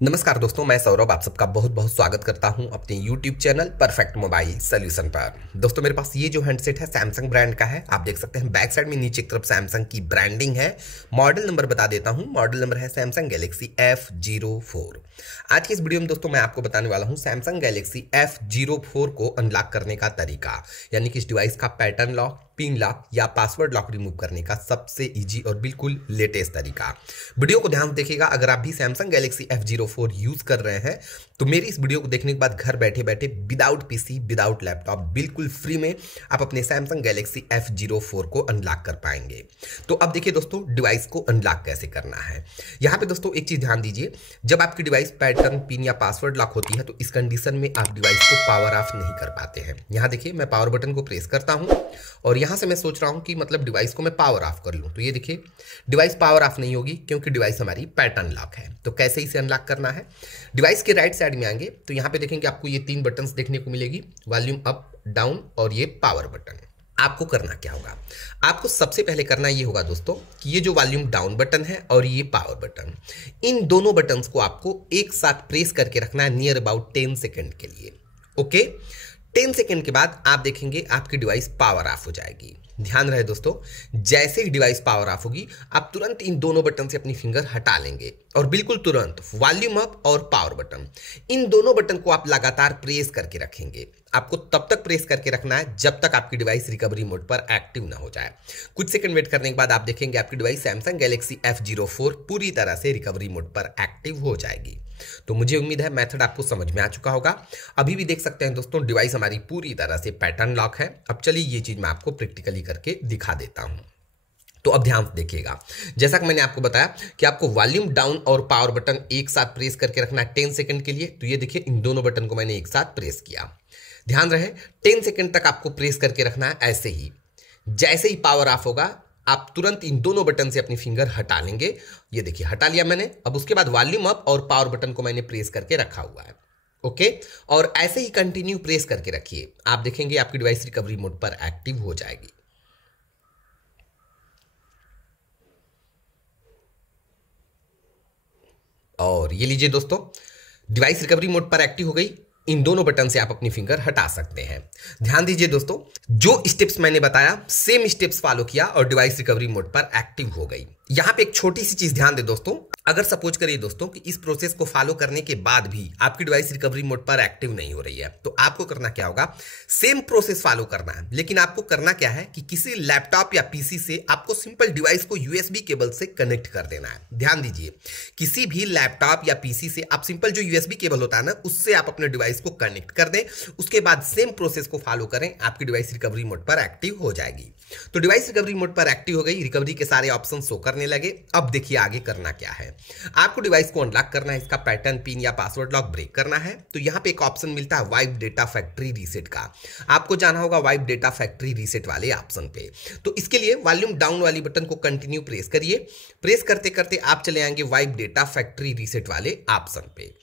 नमस्कार दोस्तों, मैं सौरभ आप सबका बहुत बहुत स्वागत करता हूं अपने YouTube channel perfect mobile solution पर। दोस्तों मेरे पास ये जो हैंडसेट है सैमसंग ब्रांड का है। आप देख सकते हैं बैक साइड में नीचे की तरफ सैमसंग की ब्रांडिंग है। मॉडल नंबर बता देता हूं, मॉडल नंबर है सैमसंग गैलेक्सी F04। आज की इस वीडियो में दोस्तों मैं आपको बताने वाला हूं सैमसंग गैलेक्सी F04 को अनलॉक करने का तरीका, यानी कि इस डिवाइस का पैटर्न लॉक, पिन लॉक या पासवर्ड लॉक रिमूव करने का सबसे इजी और बिल्कुल लेटेस्ट तरीका। वीडियो को ध्यान से देखिएगा। अगर आप भी सैमसंग गैलेक्सी F04 यूज कर रहे हैं तो मेरी इस वीडियो को देखने के बाद घर बैठे बैठे विदाउट पीसी, विदाउट लैपटॉप, बिल्कुल फ्री में आप अपने सैमसंग गैलेक्सी F04 को अनलॉक कर पाएंगे। तो अब देखिए दोस्तों, डिवाइस को अनलॉक कैसे करना है। यहाँ पे दोस्तों एक चीज ध्यान दीजिए, जब आपकी डिवाइस पैटर्न, पिन या पासवर्ड लॉक होती है तो इस कंडीशन में आप डिवाइस को पावर ऑफ नहीं कर पाते हैं। यहाँ देखिए मैं पावर बटन को प्रेस करता हूँ और यहां से मैं सोच रहा हूं कि मतलब डिवाइस को मैं पावर ऑफ कर लूं, तो ये देखिए डिवाइस पावर ऑफ नहीं होगी क्योंकि डिवाइस हमारी पैटर्न लॉक है। तो कैसे इसे अनलॉक करना है, डिवाइस के राइट साइड में आएंगे तो यहां पे देखेंगे आपको ये तीन बटन्स देखने को मिलेगी, वॉल्यूम अप, डाउन और ये पावर बटन। आपको करना क्या होगा, आपको सबसे पहले करना ये होगा दोस्तों कि ये जो वॉल्यूम डाउन बटन है और ये पावर बटन, इन दोनों बटन्स को आपको एक साथ प्रेस करके रखना है नियर अबाउट 10 सेकेंड के लिए। ओके, 10 सेकेंड के बाद आप देखेंगे आपकी डिवाइस पावर ऑफ हो जाएगी। ध्यान रहे दोस्तों, जैसे ही डिवाइस पावर ऑफ होगी आप तुरंत इन दोनों बटन से अपनी फिंगर हटा लेंगे और बिल्कुल तुरंत वॉल्यूम अप और पावर बटन, इन दोनों बटन को आप लगातार प्रेस करके रखेंगे। आपको तब तक प्रेस करके रखना है जब तक आपकी डिवाइस रिकवरी मोड पर एक्टिव ना हो जाए। कुछ सेकंड वेट करने के बाद आप देखेंगे आपकी डिवाइस सैमसंग गैलेक्सी F04 पूरी तरह से रिकवरी मोड पर एक्टिव हो जाएगी। तो मुझे उम्मीद है मेथड आपको समझ में आ चुका होगा। अभी भी देख सकते हैं दोस्तों डिवाइस हमारी पूरी तरह से पैटर्न लॉक है। अब चलिए ये चीज मैं आपको प्रैक्टिकली करके दिखा देता हूं। तो अब ध्यान से देखिएगा, जैसा कि मैंने आपको बताया कि आपको वॉल्यूम डाउन और पावर बटन एक साथ प्रेस करके रखना है 10 सेकंड के लिए। तो ये देखिए इन दोनों बटन को मैंने एक साथ प्रेस किया। ध्यान रहे 10 सेकंड तक आपको प्रेस करके रखना है ऐसे ही। जैसे ही पावर ऑफ होगा आप तुरंत इन दोनों बटन से अपनी फिंगर हटा लेंगे। ये देखिए हटा लिया मैंने। अब उसके बाद वॉल्यूम अप और पावर बटन को मैंने प्रेस करके रखा हुआ है। ओके, और ऐसे ही कंटिन्यू प्रेस करके रखिए। आप देखेंगे आपकी डिवाइस रिकवरी मोड पर एक्टिव हो जाएगी। और ये लीजिए दोस्तों, डिवाइस रिकवरी मोड पर एक्टिव हो गई। इन दोनों बटन से आप अपनी फिंगर हटा सकते हैं। ध्यान दीजिए दोस्तों, जो स्टेप्स मैंने बताया सेम स्टेप्स फॉलो किया और डिवाइस रिकवरी मोड पर एक्टिव हो गई। यहां पे एक छोटी सी चीज ध्यान दे दोस्तों, अगर सपोज करिए दोस्तों कि इस प्रोसेस को फॉलो करने के बाद भी आपकी डिवाइस रिकवरी मोड पर एक्टिव नहीं हो रही है तो आपको करना क्या होगा, सेम प्रोसेस फॉलो करना है। लेकिन आपको करना क्या है कि किसी लैपटॉप या पीसी से आपको सिंपल डिवाइस को यूएसबी केबल से कनेक्ट कर देना है। ध्यान दीजिए, किसी भी लैपटॉप या पीसी से आप सिंपल जो यूएसबी केबल होता है ना, उससे आप अपने डिवाइस को कनेक्ट कर दें। उसके बाद सेम प्रोसेस को फॉलो करें, आपकी डिवाइस रिकवरी मोड पर एक्टिव हो जाएगी। तो डिवाइस रिकवरी मोड पर एक्टिव हो गई, रिकवरी के सारे ऑप्शन शो करने लगे। अब देखिए आगे करना क्या है। आपको डिवाइस को अनलॉक करना है, इसका पैटर्न, पिन या पासवर्ड लॉक ब्रेक करना है। तो यहां पे एक ऑप्शन मिलता है वाइप डेटा फैक्ट्री रीसेट का। आपको जाना होगा वाइप डेटा फैक्ट्री रीसेट वाले ऑप्शन पे। तो इसके लिए वॉल्यूम डाउन वाली बटन को कंटिन्यू प्रेस करिए। प्रेस करते करते आप चले आएंगे वाइप डेटा फैक्ट्री रीसेट वाले ऑप्शन पे।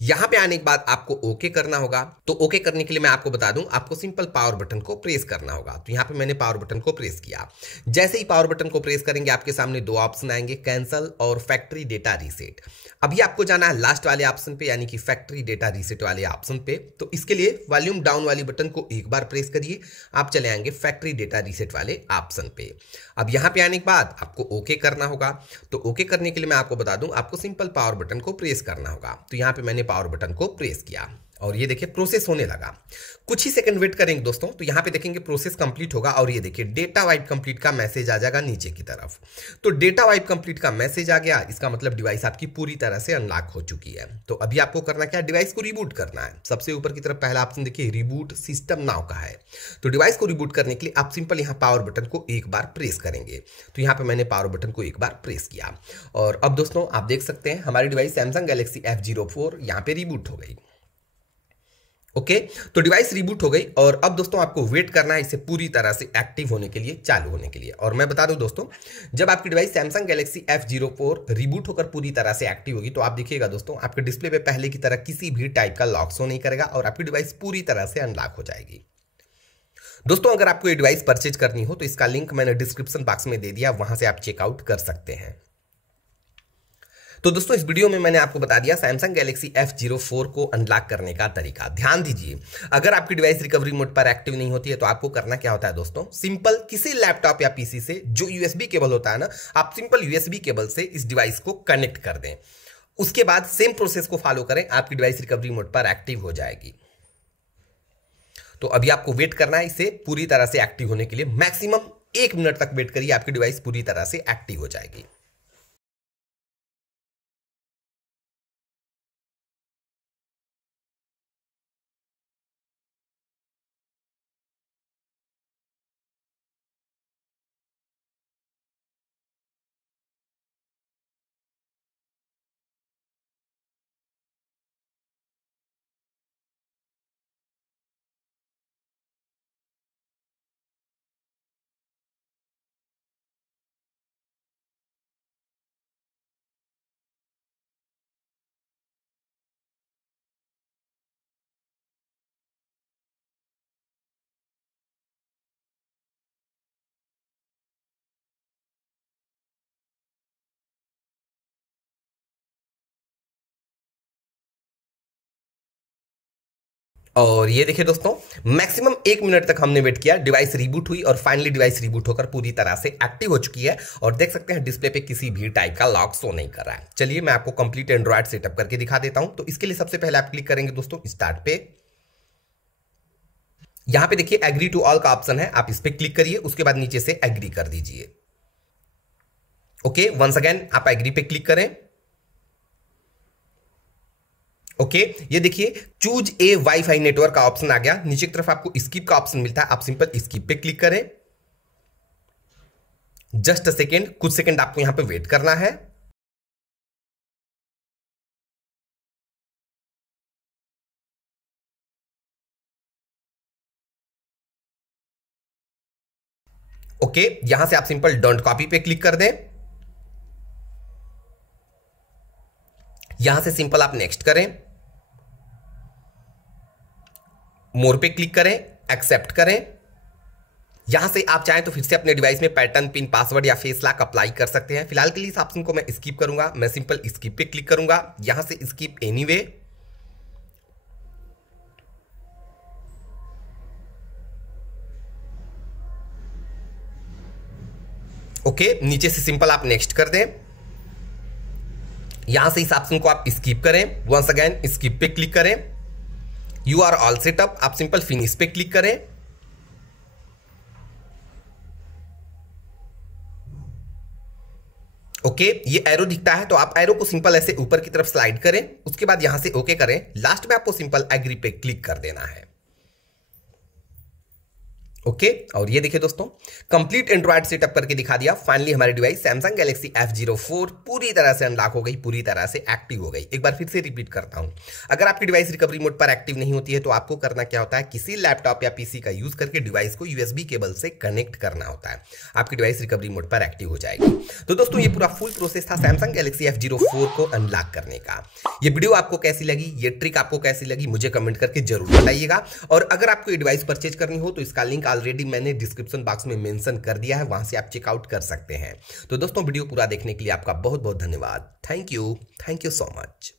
यहां पे आने के बाद आपको ओके करना होगा। तो ओके करने के लिए मैं आपको बता दूं, आपको सिंपल पावर बटन को प्रेस करना होगा। तो यहां पे मैंने पावर बटन को प्रेस किया। जैसे ही पावर बटन को प्रेस करेंगे आपके सामने दो ऑप्शन आएंगे, कैंसल और फैक्ट्री डेटा रीसेट। अभी आपको जाना है लास्ट वाले ऑप्शन पे, यानी कि फैक्ट्री डेटा रीसेट वाले ऑप्शन पे। तो इसके लिए वॉल्यूम डाउन वाली बटन को एक बार प्रेस करिए, आप चले आएंगे फैक्ट्री डेटा रीसेट वाले ऑप्शन पे। अब यहां पे आने के बाद आपको ओके करना होगा। तो ओके करने के लिए मैं आपको बता दूं, आपको सिंपल पावर बटन को प्रेस करना होगा। तो यहां पे मैंने पावर बटन को प्रेस किया और ये देखिए प्रोसेस होने लगा। कुछ ही सेकंड वेट करेंगे दोस्तों, तो यहां पे देखेंगे प्रोसेस कंप्लीट होगा और ये देखिए डेटा वाइप कंप्लीट का मैसेज आ जाएगा नीचे की तरफ। तो डेटा वाइप कंप्लीट का मैसेज आ गया, इसका मतलब डिवाइस आपकी पूरी तरह से अनलॉक हो चुकी है। तो अभी आपको करना क्या है, डिवाइस को रिबूट करना है। सबसे ऊपर की तरफ पहला ऑप्शन देखिए रिबूट सिस्टम नाउ का है। तो डिवाइस को रिबूट करने के लिए आप सिंपल यहाँ पावर बटन को एक बार प्रेस करेंगे। तो यहाँ पे मैंने पावर बटन को एक बार प्रेस किया और अब दोस्तों आप देख सकते हैं हमारी डिवाइस सैमसंग गैलेक्सी F04 यहाँ पे रिबूट हो गई। ओके, तो डिवाइस रिबूट हो गई और अब दोस्तों आपको वेट करना है इसे पूरी तरह से एक्टिव होने के लिए, चालू होने के लिए। और मैं बता दूं दोस्तों, जब आपकी device Samsung Galaxy F04 reboot होकर पूरी तरह से एक्टिव होगी तो आप देखिएगा दोस्तों आपके डिस्प्ले पे पहले की तरह किसी भी टाइप का लॉक शो नहीं करेगा और आपकी डिवाइस पूरी तरह से अनलॉक हो जाएगी। दोस्तों अगर आपको ये डिवाइस परचेज करनी हो तो इसका लिंक मैंने डिस्क्रिप्शन बॉक्स में दे दिया, वहां से आप चेकआउट कर सकते हैं। तो दोस्तों इस वीडियो में मैंने आपको बता दिया सैमसंग गैलेक्सी F04 को अनलॉक करने का तरीका। ध्यान दीजिए, अगर आपकी डिवाइस रिकवरी मोड पर एक्टिव नहीं होती है तो आपको करना क्या होता है दोस्तों, सिंपल किसी लैपटॉप या पीसी से जो यूएसबी केबल होता है ना, आप सिंपल यूएसबी केबल से इस डिवाइस को कनेक्ट कर दें। उसके बाद सेम प्रोसेस को फॉलो करें, आपकी डिवाइस रिकवरी मोड पर एक्टिव हो जाएगी। तो अभी आपको वेट करना है इसे पूरी तरह से एक्टिव होने के लिए। मैक्सिमम 1 मिनट तक वेट करिए, आपकी डिवाइस पूरी तरह से एक्टिव हो जाएगी। और ये देखिए दोस्तों, मैक्सिमम 1 मिनट तक हमने वेट किया, डिवाइस रिबूट हुई और फाइनली डिवाइस रिबूट होकर पूरी तरह से एक्टिव हो चुकी है। और देख सकते हैं डिस्प्ले पे किसी भी टाइप का लॉक शो नहीं कर रहा है। चलिए मैं आपको कंप्लीट एंड्रॉइड सेटअप करके दिखा देता हूं। तो इसके लिए सबसे पहले आप क्लिक करेंगे दोस्तों स्टार्ट पे। यहां पे देखिए एग्री टू ऑल का ऑप्शन है, आप इस पे क्लिक करिए, उसके बाद नीचे से एग्री कर दीजिए। ओके, वंस अगेन आप एग्री पे क्लिक करें। ओके, ये देखिए चूज ए वाईफाई नेटवर्क का ऑप्शन आ गया। नीचे की तरफ आपको स्किप का ऑप्शन मिलता है, आप सिंपल स्किप पे क्लिक करें। जस्ट अ सेकेंड, कुछ सेकेंड आपको यहां पे वेट करना है। ओके, यहां से आप सिंपल डोंट कॉपी पे क्लिक कर दें। यहां से सिंपल आप नेक्स्ट करें, मोर पे क्लिक करें, एक्सेप्ट करें। यहां से आप चाहें तो फिर से अपने डिवाइस में पैटर्न, पिन, पासवर्ड या फेस लॉक अप्लाई कर सकते हैं। फिलहाल के लिए इस ऑप्शन को मैं स्किप करूंगा। मैं सिंपल स्किप पे क्लिक करूंगा, यहां से स्किप एनीवे। ओके, नीचे से सिंपल आप नेक्स्ट कर दें। यहां से इस ऑप्शन को आप स्किप करें, वंस अगेन स्किप पे क्लिक करें। यू आर ऑल सेटअप, आप सिंपल फिनिश पे क्लिक करें। ओके, ये एरो दिखता है तो आप एरो को सिंपल ऐसे ऊपर की तरफ स्लाइड करें, उसके बाद यहां से ओके करें। लास्ट में आपको सिंपल एग्री पे क्लिक कर देना है। ओके, और ये देखिए दोस्तों, कंप्लीट एंड्रॉइड सेटअप करके दिखा दिया। फाइनली हमारी डिवाइस सैमसंग गैलेक्सी F04 पूरी तरह से अनलॉक हो गई, पूरी तरह से एक्टिव हो गई। एक बार फिर से रिपीट करता हूं, अगर आपकी डिवाइस रिकवरी मोड पर एक्टिव नहीं होती है तो आपको करना क्या होता है, किसी लैपटॉप या पीसी का यूज करके डिवाइस को यूएसबी केबल से कनेक्ट करना होता है। आपकी डिवाइस रिकवरी मोड पर एक्टिव हो जाएगी। तो दोस्तों ये पूरा फुल प्रोसेस था सैमसंग गैलेक्सी F04 को अनलॉक करने का। ये वीडियो आपको कैसी लगी, ये ट्रिक आपको कैसी लगी, मुझे कमेंट करके जरूर बताइएगा। और अगर आपको ये डिवाइस परचेज करनी हो तो इसका लिंक ऑलरेडी मैंने डिस्क्रिप्शन बॉक्स में मेंशन कर दिया है, वहां से आप चेकआउट कर सकते हैं। तो दोस्तों वीडियो पूरा देखने के लिए आपका बहुत बहुत धन्यवाद। Thank you so much.